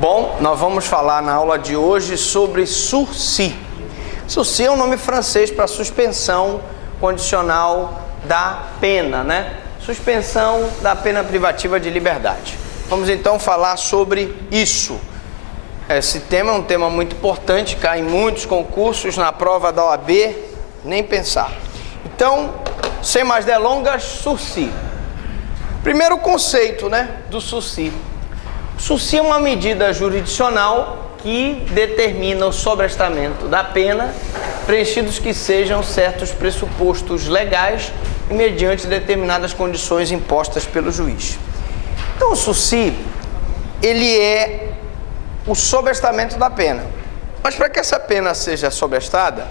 Bom, nós vamos falar na aula de hoje sobre sursis. Sursis é um nome francês para suspensão condicional da pena, né? Suspensão da pena privativa de liberdade. Vamos então falar sobre isso. Esse tema é um tema muito importante, cai em muitos concursos, na prova da OAB, nem pensar. Então, sem mais delongas, sursis. Primeiro conceito, né, do sursis. Sursis é uma medida jurisdicional que determina o sobrestamento da pena, preenchidos que sejam certos pressupostos legais e mediante determinadas condições impostas pelo juiz. Então, o sursis, ele é o sobrestamento da pena. Mas para que essa pena seja sobrestada,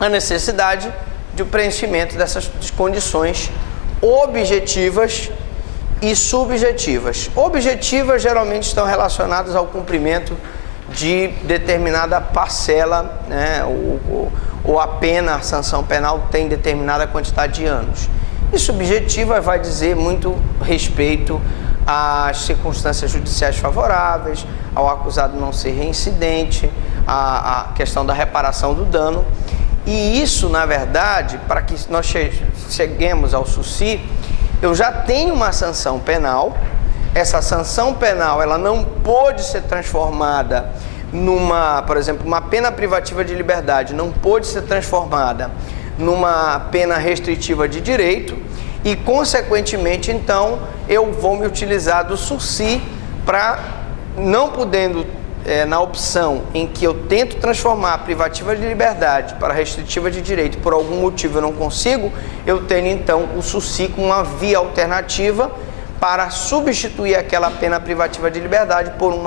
há necessidade de o preenchimento dessas condições objetivas e subjetivas. Objetivas geralmente estão relacionadas ao cumprimento de determinada parcela, né, ou a pena, a sanção penal tem determinada quantidade de anos. E subjetiva vai dizer muito respeito às circunstâncias judiciais favoráveis, ao acusado não ser reincidente, a questão da reparação do dano. E isso, na verdade, para que nós cheguemos ao sursis, eu já tenho uma sanção penal. Essa sanção penal, ela não pode ser transformada numa, por exemplo, uma pena privativa de liberdade, não pode ser transformada numa pena restritiva de direito e, consequentemente, então, eu vou me utilizar do sursis para, não podendo, na opção em que eu tento transformar a privativa de liberdade para restritiva de direito, por algum motivo eu não consigo, eu tenho então o sursis como uma via alternativa para substituir aquela pena privativa de liberdade por um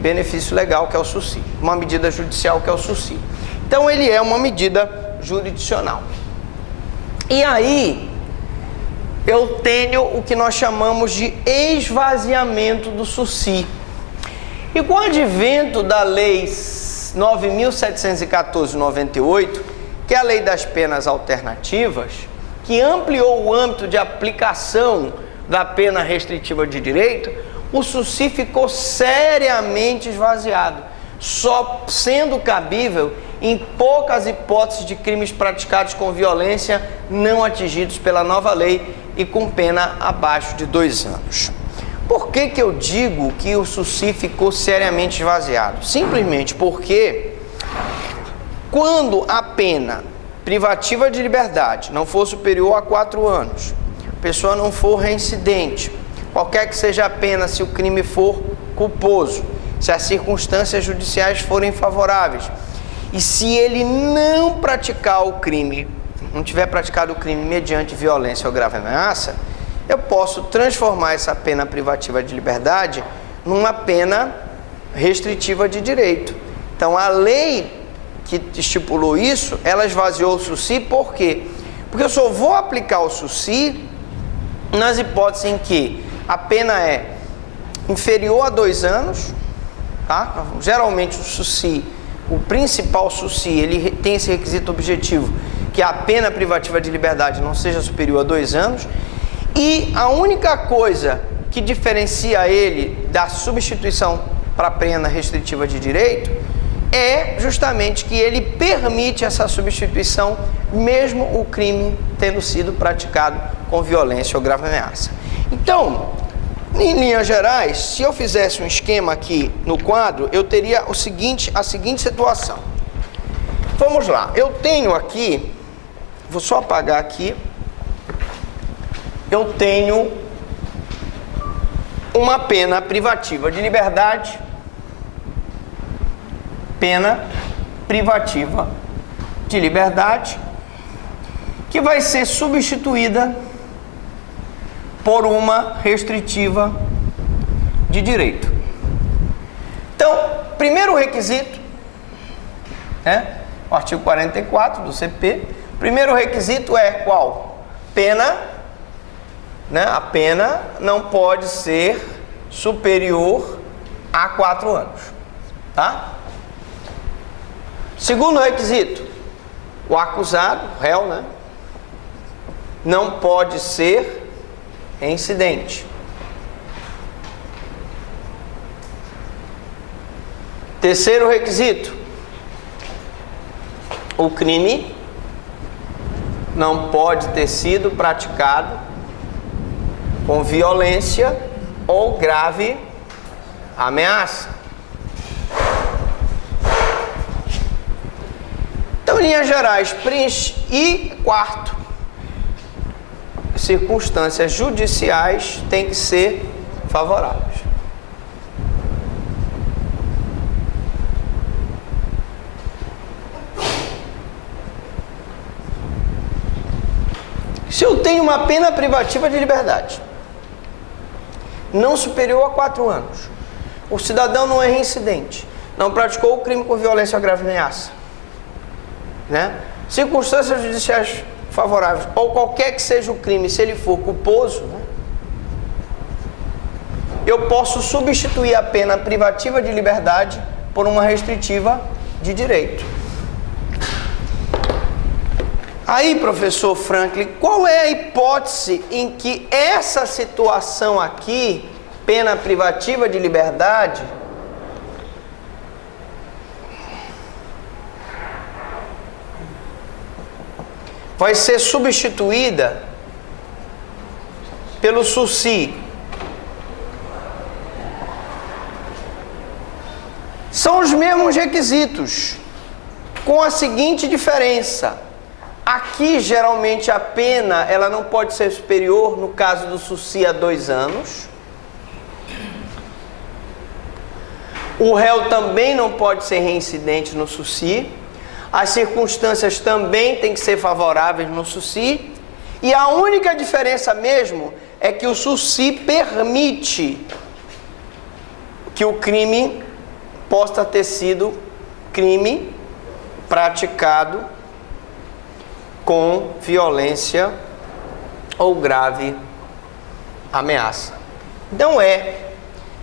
benefício legal, que é o sursis, uma medida judicial, que é o sursis. Então ele é uma medida jurisdicional. E aí eu tenho o que nós chamamos de esvaziamento do sursis. E com o advento da Lei 9.714/98, que é a Lei das Penas Alternativas, que ampliou o âmbito de aplicação da pena restritiva de direito, o sursis ficou seriamente esvaziado, só sendo cabível em poucas hipóteses de crimes praticados com violência não atingidos pela nova lei e com pena abaixo de 2 anos. Por que eu digo que o sursis ficou seriamente esvaziado? Simplesmente porque quando a pena privativa de liberdade não for superior a 4 anos, a pessoa não for reincidente, qualquer que seja a pena, se o crime for culposo, se as circunstâncias judiciais forem favoráveis, e se ele não praticar o crime, não tiver praticado o crime mediante violência ou grave ameaça, eu posso transformar essa pena privativa de liberdade numa pena restritiva de direito. Então, a lei que estipulou isso, ela esvaziou o sursis. Por quê? Porque eu só vou aplicar o sursis nas hipóteses em que a pena é inferior a 2 anos, tá? Geralmente o sursis, o principal sursis, ele tem esse requisito objetivo, que a pena privativa de liberdade não seja superior a 2 anos, e a única coisa que diferencia ele da substituição para pena restritiva de direito é justamente que ele permite essa substituição mesmo o crime tendo sido praticado com violência ou grave ameaça. Então, em linhas gerais, se eu fizesse um esquema aqui no quadro, eu teria a seguinte situação. Vamos lá, eu tenho aqui, vou só apagar aqui, eu tenho uma pena privativa de liberdade, pena privativa de liberdade, que vai ser substituída por uma restritiva de direito. Então, primeiro requisito, né, o artigo 44 do CP, primeiro requisito é qual? Pena, né, a pena não pode ser superior a 4 anos, tá? Segundo requisito, o acusado, o réu, né, não pode ser reincidente. Terceiro requisito: o crime não pode ter sido praticado com violência ou grave ameaça. Então, em linhas gerais, preenche. E quarto, circunstâncias judiciais têm que ser favoráveis. Se eu tenho uma pena privativa de liberdade não superior a 4 anos, o cidadão não é reincidente, não praticou o crime com violência ou grave ameaça, né? Circunstâncias judiciais favoráveis, ou qualquer que seja o crime, se ele for culposo, né, eu posso substituir a pena privativa de liberdade por uma restritiva de direito. Aí, professor Franklin, qual é a hipótese em que essa situação aqui, pena privativa de liberdade, vai ser substituída pelo SUSI? São os mesmos requisitos, com a seguinte diferença: aqui, geralmente, a pena ela não pode ser superior, no caso do SUSI, a 2 anos. O réu também não pode ser reincidente no SUSI. As circunstâncias também têm que ser favoráveis no SUSI. E a única diferença mesmo é que o SUSI permite que o crime possa ter sido crime praticado com violência ou grave ameaça. Não é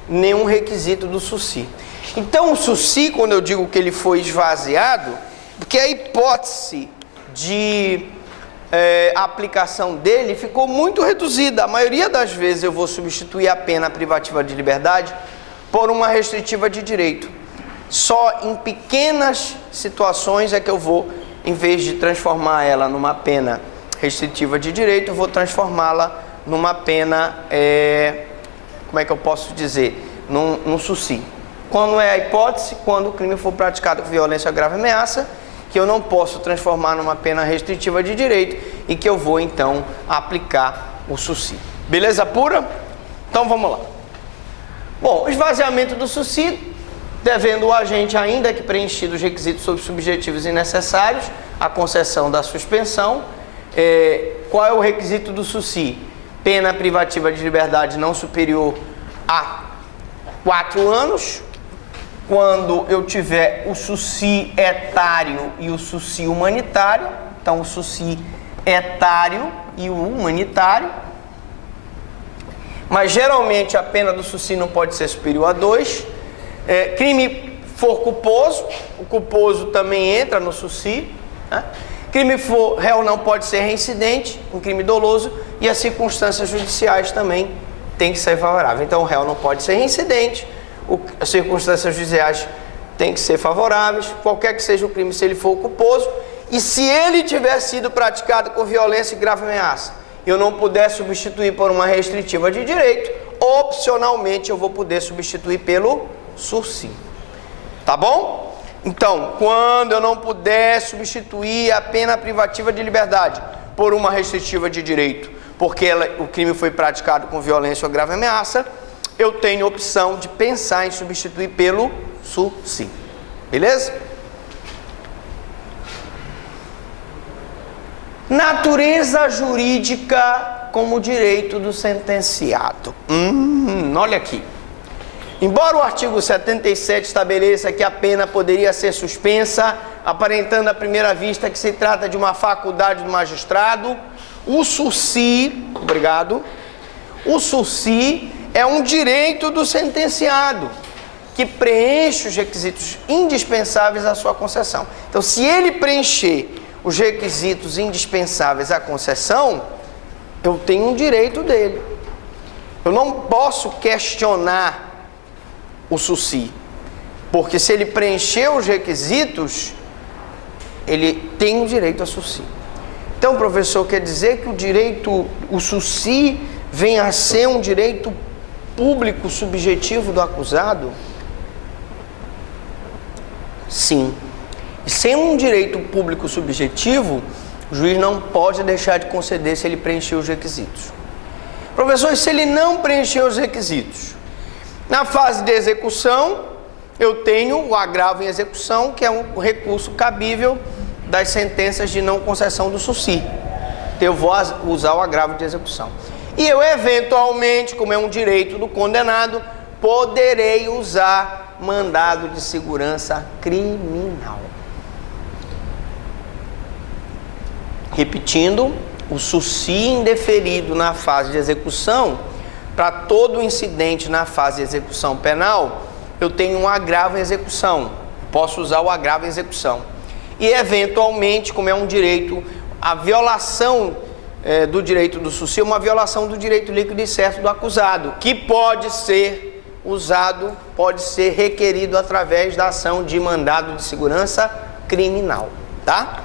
nenhum requisito do SUSI. Então, o SUSI, quando eu digo que ele foi esvaziado, porque a hipótese de aplicação dele ficou muito reduzida. A maioria das vezes eu vou substituir a pena privativa de liberdade por uma restritiva de direito. Só em pequenas situações é que eu vou, em vez de transformar ela numa pena restritiva de direito, eu vou transformá-la numa pena, como é que eu posso dizer, num SUSI. Quando é a hipótese? Quando o crime for praticado com violência ou grave ameaça, que eu não posso transformar numa pena restritiva de direito e que eu vou, então, aplicar o SUSI. Beleza pura? Então, vamos lá. Bom, o esvaziamento do SUSI, devendo o agente, ainda que preenchido os requisitos subjetivos e necessários, a concessão da suspensão. Qual é o requisito do SUSI? Pena privativa de liberdade não superior a 4 anos. Quando eu tiver o SUSI etário e o SUSI humanitário, então o SUSI etário e o humanitário. Mas geralmente a pena do SUSI não pode ser superior a 2. Crime for culposo, o culposo também entra no SUSI, né? Crime for réu não pode ser reincidente, um crime doloso, e as circunstâncias judiciais também tem que ser favorável. Então o réu não pode ser reincidente, as circunstâncias judiciais têm que ser favoráveis, qualquer que seja o crime, se ele for culposo, e se ele tiver sido praticado com violência e grave ameaça, eu não puder substituir por uma restritiva de direito, opcionalmente eu vou poder substituir pelo SUSI. Tá bom? Então, quando eu não puder substituir a pena privativa de liberdade por uma restritiva de direito, porque o crime foi praticado com violência ou grave ameaça, eu tenho a opção de pensar em substituir pelo SUSI. Beleza? Natureza jurídica como direito do sentenciado. Olha aqui. Embora o artigo 77 estabeleça que a pena poderia ser suspensa, aparentando à primeira vista que se trata de uma faculdade do magistrado, o SUSI, o SUSI é um direito do sentenciado, que preenche os requisitos indispensáveis à sua concessão. Então, se ele preencher os requisitos indispensáveis à concessão, eu tenho um direito dele. Eu não posso questionar o SUSI. Porque se ele preencher os requisitos, ele tem o direito a SUSI. Então, professor, quer dizer que o SUSI vem a ser um direito público subjetivo do acusado? Sim. E sem um direito público subjetivo, o juiz não pode deixar de conceder se ele preencher os requisitos. Professor, e se ele não preencher os requisitos? Na fase de execução, eu tenho o agravo em execução, que é um recurso cabível das sentenças de não concessão do SUSI. Então, eu vou usar o agravo de execução. E eu, eventualmente, como é um direito do condenado, poderei usar mandado de segurança criminal. Repetindo, o SUSI indeferido na fase de execução, para todo incidente na fase de execução penal, eu tenho um agravo em execução. Posso usar o agravo em execução. E, eventualmente, como é um direito, a violação do direito do SUSI é uma violação do direito líquido e certo do acusado, que pode ser usado, pode ser requerido através da ação de mandado de segurança criminal, tá?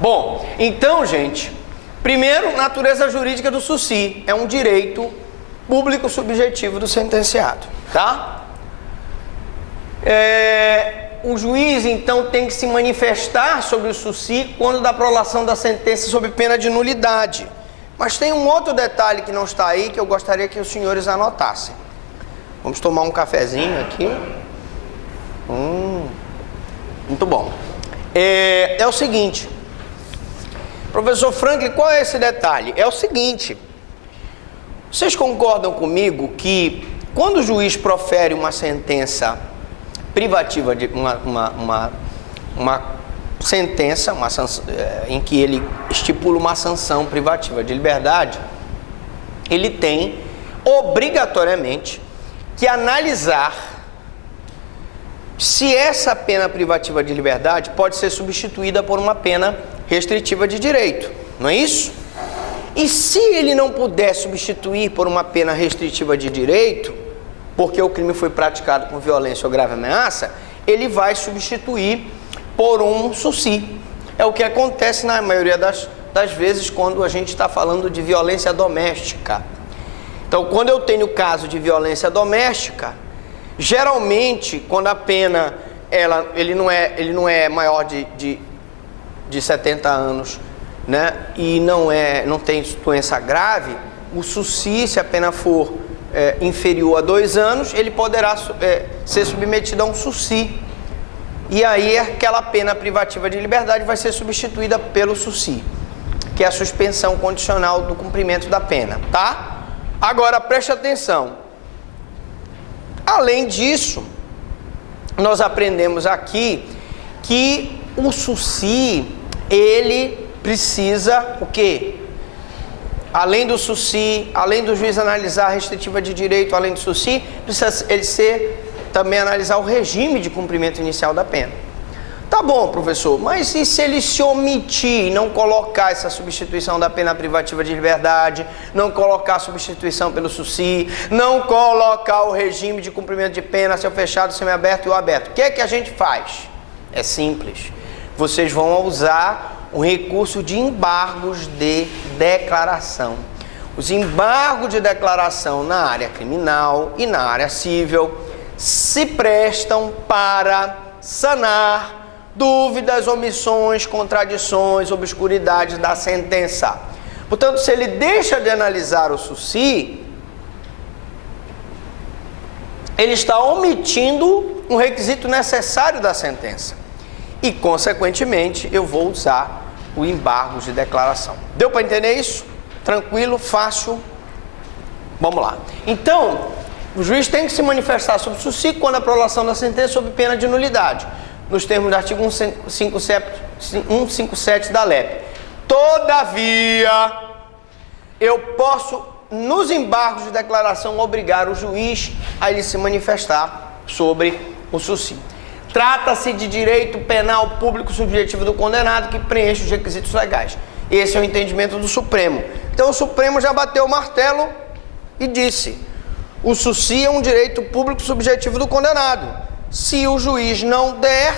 Bom, então, gente, primeiro, natureza jurídica do SUSI é um direito público subjetivo do sentenciado, tá? O juiz, então, tem que se manifestar sobre o SUSI quando da prolação da sentença sob pena de nulidade. Mas tem um outro detalhe que não está aí, que eu gostaria que os senhores anotassem. Vamos tomar um cafezinho aqui. Muito bom. É o seguinte, professor Franklin, qual é esse detalhe? É o seguinte, vocês concordam comigo que quando o juiz profere uma sentença privativa, de uma sentença, em que ele estipula uma sanção privativa de liberdade, ele tem obrigatoriamente que analisar se essa pena privativa de liberdade pode ser substituída por uma pena restritiva de direito, não é isso? E se ele não puder substituir por uma pena restritiva de direito, porque o crime foi praticado com violência ou grave ameaça, ele vai substituir por um SUSI. É o que acontece na maioria das vezes quando a gente está falando de violência doméstica. Então, quando eu tenho caso de violência doméstica, geralmente, quando a pena ele não é maior de 70 anos, né, e não tem doença grave, o SUSI, se a pena for inferior a 2 anos, ele poderá ser submetido a um SUSI. E aí aquela pena privativa de liberdade vai ser substituída pelo SUSI, que é a suspensão condicional do cumprimento da pena, tá? Agora preste atenção. Além disso, nós aprendemos aqui que o SUSI, ele precisa o quê? Além do SUSI, além do juiz analisar a restritiva de direito, além do SUSI, precisa ele também analisar o regime de cumprimento inicial da pena. Tá bom, professor, mas e se ele se omitir, não colocar essa substituição da pena privativa de liberdade, não colocar a substituição pelo SUSI, não colocar o regime de cumprimento de pena, seu fechado, semiaberto e o aberto? O que é que a gente faz? É simples. Vocês vão usar o recurso de embargos de declaração. Os embargos de declaração na área criminal e na área civil se prestam para sanar dúvidas, omissões, contradições, obscuridades da sentença. Portanto, se ele deixa de analisar o SUSI, ele está omitindo um requisito necessário da sentença. E, consequentemente, eu vou usar o embargo de declaração. Deu para entender isso? Tranquilo, fácil? Vamos lá. Então, o juiz tem que se manifestar sobre o SUSI quando a prolação da sentença sob pena de nulidade, nos termos do artigo 157 da LEP. Todavia, eu posso, nos embargos de declaração, obrigar o juiz a ele se manifestar sobre o SUSI. Trata-se de direito penal público subjetivo do condenado que preenche os requisitos legais. Esse é o entendimento do Supremo. Então o Supremo já bateu o martelo e disse: o SUSI é um direito público subjetivo do condenado. Se o juiz não der,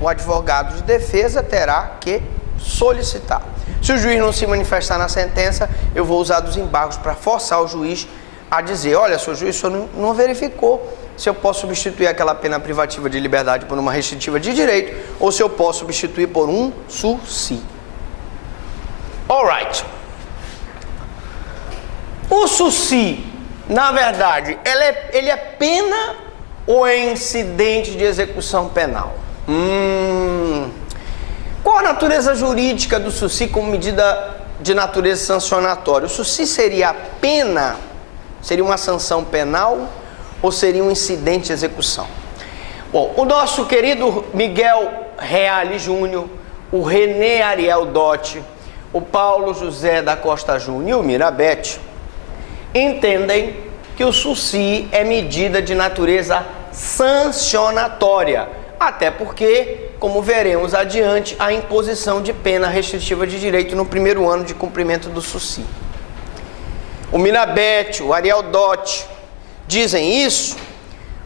o advogado de defesa terá que solicitar. Se o juiz não se manifestar na sentença, eu vou usar dos embargos para forçar o juiz a dizer: olha, seu juiz, o senhor não verificou se eu posso substituir aquela pena privativa de liberdade por uma restritiva de direito, ou se eu posso substituir por um sursi. Alright. O sursi, na verdade, ele é pena ou é incidente de execução penal? Qual a natureza jurídica do sursi como medida de natureza sancionatória? O sursi seria a pena? Seria uma sanção penal ou seria um incidente de execução? Bom, o nosso querido Miguel Reale Júnior, o René Ariel Dotti, o Paulo José da Costa Júnior e o Mirabete entendem que o sursi é medida de natureza sancionatória, até porque, como veremos adiante, a imposição de pena restritiva de direito no primeiro ano de cumprimento do sursi. O Mirabete, o Ariel Dotti dizem isso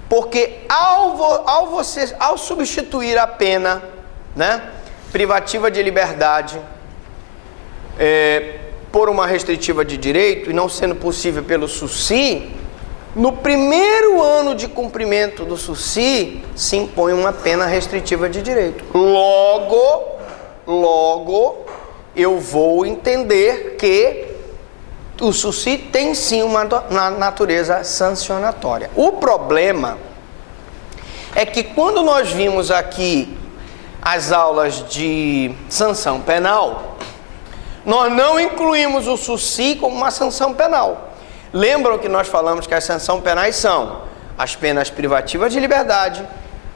porque ao substituir a pena, né, privativa de liberdade por uma restritiva de direito, e não sendo possível pelo sursi, no primeiro ano de cumprimento do sursi se impõe uma pena restritiva de direito. Logo, eu vou entender que o sursi tem sim uma natureza sancionatória. O problema é que quando nós vimos aqui as aulas de sanção penal, nós não incluímos o sursi como uma sanção penal. Lembram que nós falamos que as sanções penais são as penas privativas de liberdade,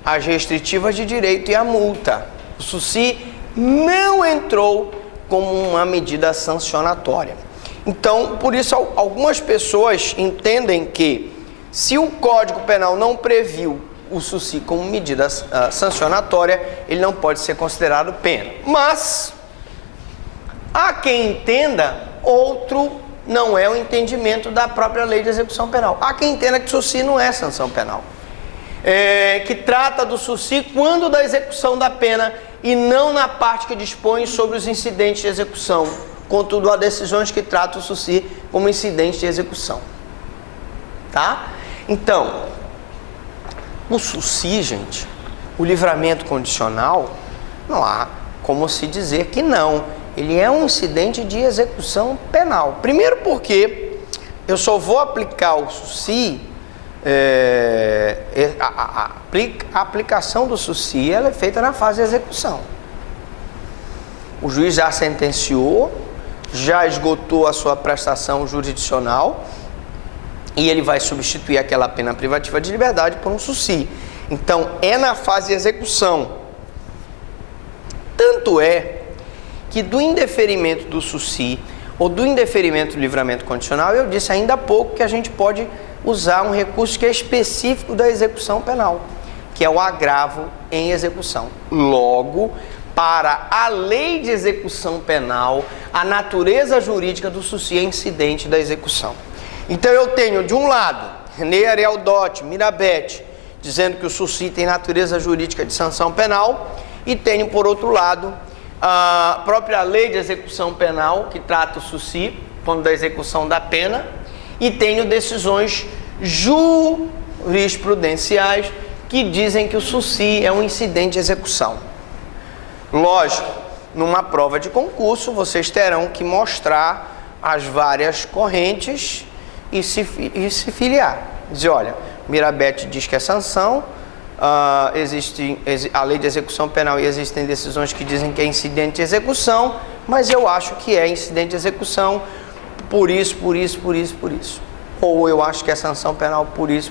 as restritivas de direito e a multa. O sursi não entrou como uma medida sancionatória. Então, por isso, algumas pessoas entendem que se o Código Penal não previu o sursi como medida sancionatória, ele não pode ser considerado pena. Mas há quem entenda outro, não é o entendimento da própria lei de execução penal. Há quem entenda que o sursi não é sanção penal, que trata do sursi quando da execução da pena e não na parte que dispõe sobre os incidentes de execução. Contudo, há decisões que tratam o sursi como incidente de execução. Tá? Então, o sursi, gente, o livramento condicional, não há como se dizer que não. Ele é um incidente de execução penal. Primeiro porque eu só vou aplicar o sursi, a aplicação do sursi ela é feita na fase de execução. O juiz já sentenciou, já esgotou a sua prestação jurisdicional e ele vai substituir aquela pena privativa de liberdade por um sursi. Então, é na fase de execução. Tanto é que do indeferimento do sursi ou do indeferimento do livramento condicional, eu disse ainda há pouco que a gente pode usar um recurso que é específico da execução penal, que é o agravo em execução. Logo, para a lei de execução penal, a natureza jurídica do sursi é incidente da execução. Então eu tenho, de um lado, René Ariel Dotti, Mirabete, dizendo que o sursi tem natureza jurídica de sanção penal, e tenho, por outro lado, a própria lei de execução penal, que trata o sursi quando da execução da pena, e tenho decisões jurisprudenciais que dizem que o sursi é um incidente de execução. Lógico, numa prova de concurso, vocês terão que mostrar as várias correntes e se filiar. Dizer, olha, Mirabete diz que é sanção, existe a lei de execução penal e existem decisões que dizem que é incidente de execução, mas eu acho que é incidente de execução por isso. Ou eu acho que é sanção penal por isso.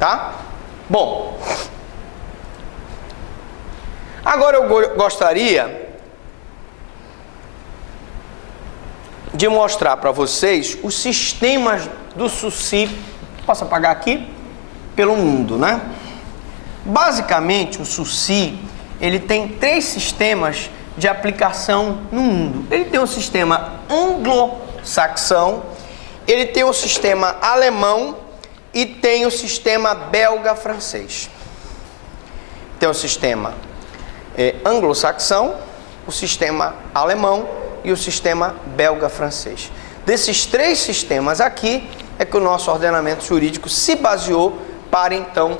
Tá? Bom, agora eu gostaria de mostrar para vocês os sistemas do sursi, posso apagar aqui, pelo mundo, né? Basicamente, o sursi, ele tem 3 sistemas de aplicação no mundo. Ele tem o sistema anglo-saxão, ele tem o sistema alemão e tem o sistema belga-francês. Tem o sistema anglo-saxão, o sistema alemão e o sistema belga-francês. Desses 3 sistemas aqui é que o nosso ordenamento jurídico se baseou para então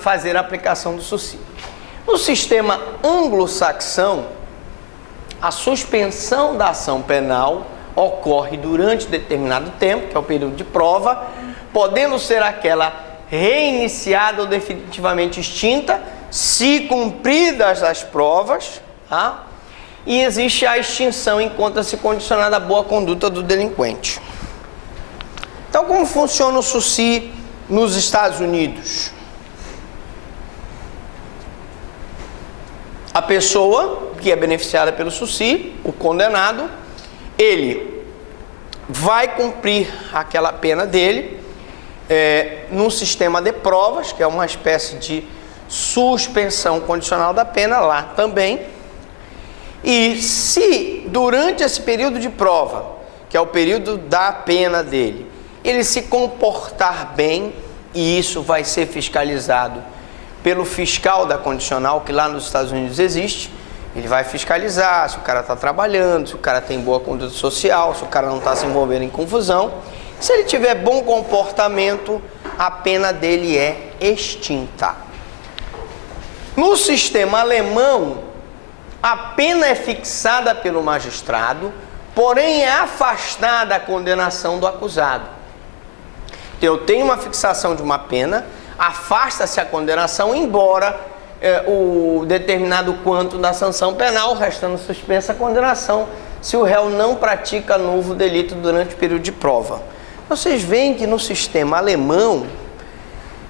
fazer a aplicação do SUSI. No sistema anglo-saxão, a suspensão da ação penal ocorre durante determinado tempo, que é o período de prova, podendo ser aquela reiniciada ou definitivamente extinta, se cumpridas as provas, tá? E existe a extinção enquanto-se condicionada à boa conduta do delinquente. Então, como funciona o SUSI nos Estados Unidos? A pessoa que é beneficiada pelo SUSI, o condenado, ele vai cumprir aquela pena dele num sistema de provas, que é uma espécie de suspensão condicional da pena lá também. E se durante esse período de prova, que é o período da pena dele, ele se comportar bem, e isso vai ser fiscalizado pelo fiscal da condicional, que lá nos Estados Unidos existe, ele vai fiscalizar se o cara está trabalhando, se o cara tem boa conduta social, se o cara não está se envolvendo em confusão. Se ele tiver bom comportamento, a pena dele é extinta. No sistema alemão, a pena é fixada pelo magistrado, porém é afastada a condenação do acusado. Então, eu tenho uma fixação de uma pena, afasta-se a condenação, embora o determinado quanto da sanção penal, restando suspensa a condenação, se o réu não pratica novo delito durante o período de prova. Vocês veem que no sistema alemão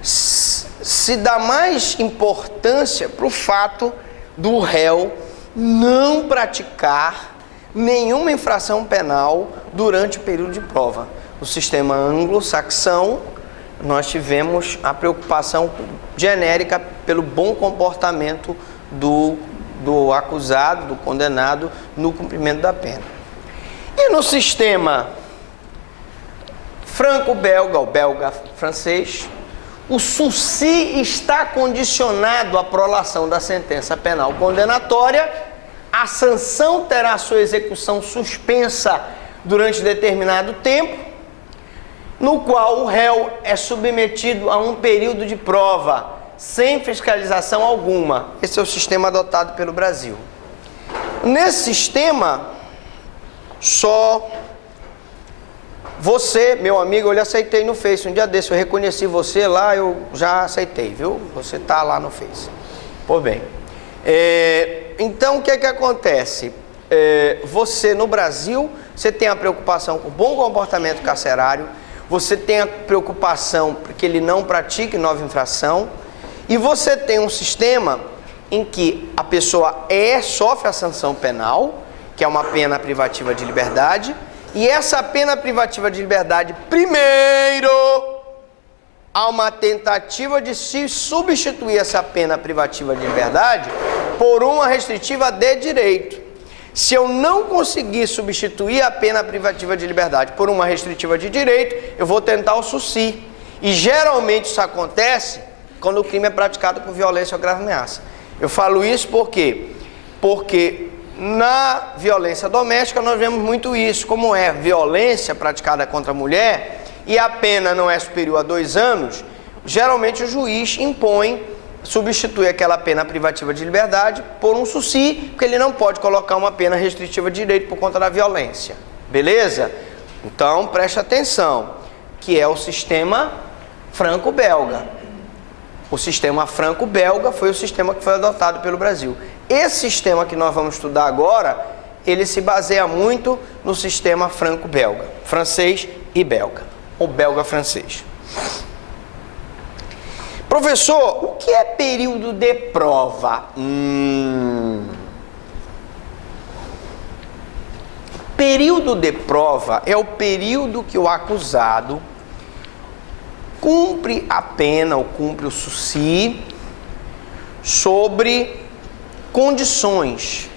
se dá mais importância para o fato do réu não praticar nenhuma infração penal durante o período de prova. No sistema anglo-saxão, nós tivemos a preocupação genérica pelo bom comportamento do acusado, do condenado, no cumprimento da pena. E no sistema franco-belga, ou belga-francês, o SUSI está condicionado à prolação da sentença penal condenatória. A sanção terá sua execução suspensa durante determinado tempo, no qual o réu é submetido a um período de prova, sem fiscalização alguma. Esse é o sistema adotado pelo Brasil. Nesse sistema, só você, meu amigo, eu lhe aceitei no Face. Um dia desse eu reconheci você lá, eu já aceitei, viu? Você tá lá no Face. Pois bem. Então, o que é que acontece? Você, no Brasil, você tem a preocupação com o bom comportamento carcerário, você tem a preocupação porque ele não pratique nova infração, e você tem um sistema em que a pessoa sofre a sanção penal, que é uma pena privativa de liberdade, e essa pena privativa de liberdade, primeiro, há uma tentativa de se substituir essa pena privativa de liberdade por uma restritiva de direito. Se eu não conseguir substituir a pena privativa de liberdade por uma restritiva de direito, eu vou tentar o SUSI. E geralmente isso acontece quando o crime é praticado por violência ou grave ameaça. Eu falo isso por quê? Porque na violência doméstica nós vemos muito isso. Como é violência praticada contra a mulher e a pena não é superior a 2 anos, geralmente o juiz substitui aquela pena privativa de liberdade por um SUSI, porque ele não pode colocar uma pena restritiva de direito por conta da violência. Beleza? Então, preste atenção, que é o sistema franco-belga. O sistema franco-belga foi o sistema que foi adotado pelo Brasil. Esse sistema que nós vamos estudar agora, ele se baseia muito no sistema franco-belga, francês e belga, ou belga-francês. Professor, o que é período de prova? Período de prova é o período que o acusado cumpre a pena ou cumpre o SUSI sobre condições.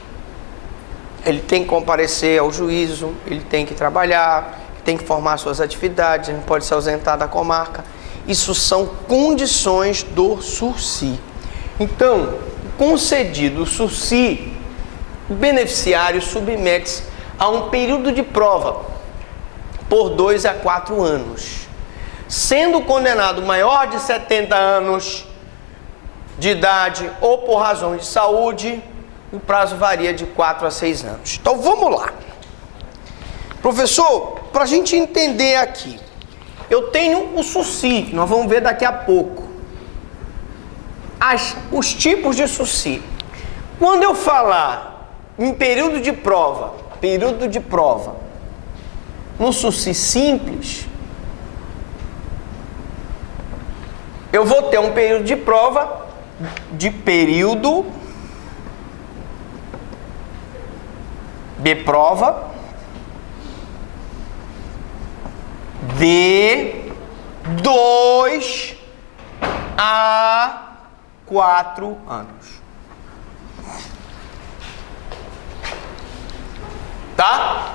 Ele tem que comparecer ao juízo, ele tem que trabalhar, tem que formar suas atividades, ele não pode se ausentar da comarca. Isso são condições do sursi. Então, concedido o sursi, o beneficiário submete-se a um período de prova por 2 a 4 anos. Sendo condenado maior de 70 anos de idade ou por razões de saúde, o prazo varia de 4 a 6 anos. Então vamos lá. Professor, para a gente entender aqui, eu tenho o sursi, nós vamos ver daqui a pouco. Os tipos de sursi. Quando eu falar em período de prova, no sursi simples, eu vou ter um período de prova, de prova de 2 a 4 anos. Tá?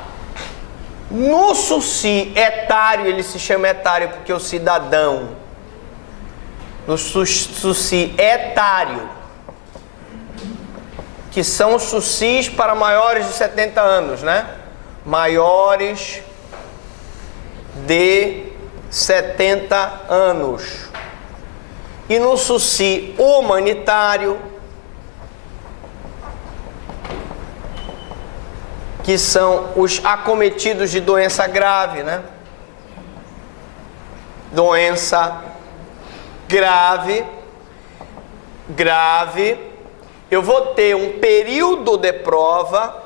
No sursi etário, ele se chama etário porque o cidadão, no sursi etário, que são os sursis para maiores de 70 anos, né? Maiores de 70 anos. E no sursi humanitário, que são os acometidos de doença grave, né? Doença grave, eu vou ter um período de prova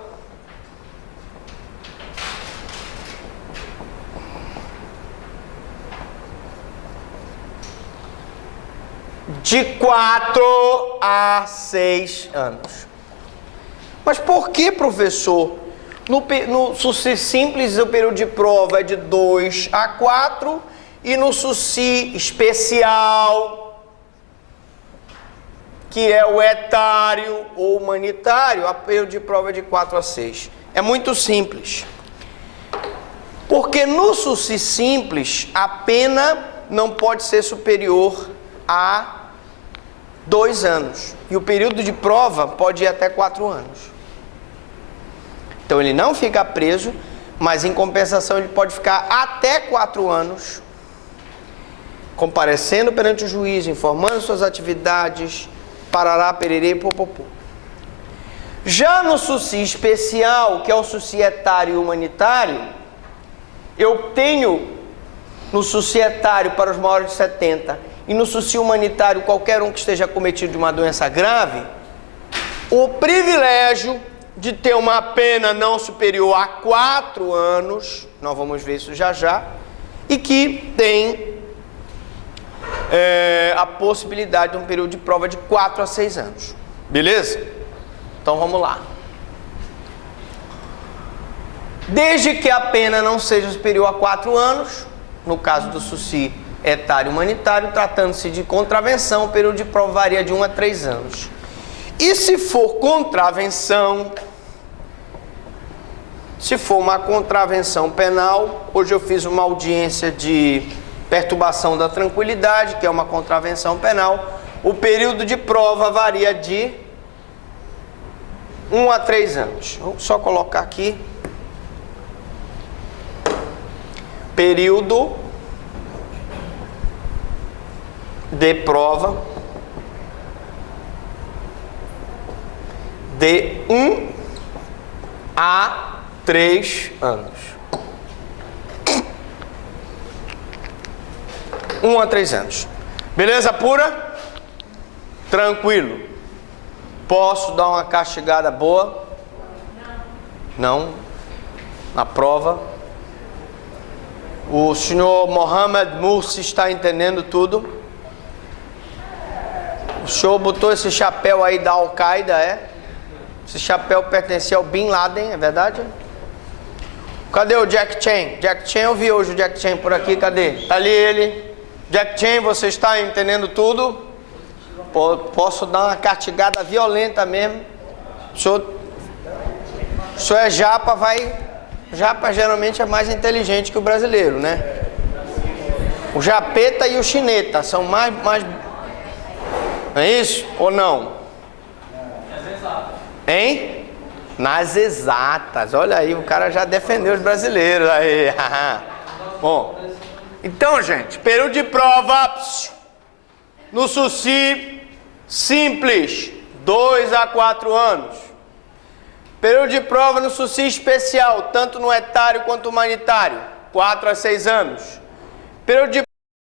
de 4 a 6 anos. Mas por que, professor? No sursi simples, o período de prova é de 2 a 4 e no sursi especial, que é o etário ou humanitário, a período de prova é de 4 a 6. É muito simples. Porque no sursi simples, a pena não pode ser superior a 2 anos. E o período de prova pode ir até 4 anos. Então ele não fica preso, mas em compensação ele pode ficar até 4 anos comparecendo perante o juiz, informando suas atividades, parará, pererê, popopô. Já no sursi especial, que é o sursi etário e humanitário, eu tenho no sursi etário para os maiores de 70 e no sursi humanitário qualquer um que esteja cometido de uma doença grave, o privilégio de ter uma pena não superior a 4 anos, nós vamos ver isso já já, e que tem a possibilidade de um período de prova de 4 a 6 anos. Beleza? Então vamos lá. Desde que a pena não seja superior a 4 anos, no caso do sursi etário humanitário, tratando-se de contravenção, o período de prova varia de 1 a 3 anos. E se for contravenção, se for uma contravenção penal, hoje eu fiz uma audiência de perturbação da tranquilidade, que é uma contravenção penal, o período de prova varia de 1 a 3 anos. Vou só colocar aqui. Período de prova de 1 a 3 anos. 1 a 3 anos. Beleza pura? Tranquilo. Posso dar uma castigada boa? Não. Na prova. O senhor Mohamed Mursi está entendendo tudo? O senhor botou esse chapéu aí da Al-Qaeda, é? Esse chapéu pertencia ao Bin Laden, é verdade? Cadê o Jack Chan? Jack Chan, eu vi hoje o Jack Chan por aqui, cadê? Tá ali ele. Jack Chan, você está entendendo tudo? Posso dar uma castigada violenta mesmo. O senhor é japa, vai Japa geralmente é mais inteligente que o brasileiro, né? O japeta e o chineta são mais... Não é isso? Ou não? Hein? Nas exatas. Olha aí, o cara já defendeu os brasileiros. Aí. Bom, então, gente, período de prova no SUSI simples, 2 a 4 anos. Período de prova no SUSI especial, tanto no etário quanto humanitário, 4 a 6 anos. Período de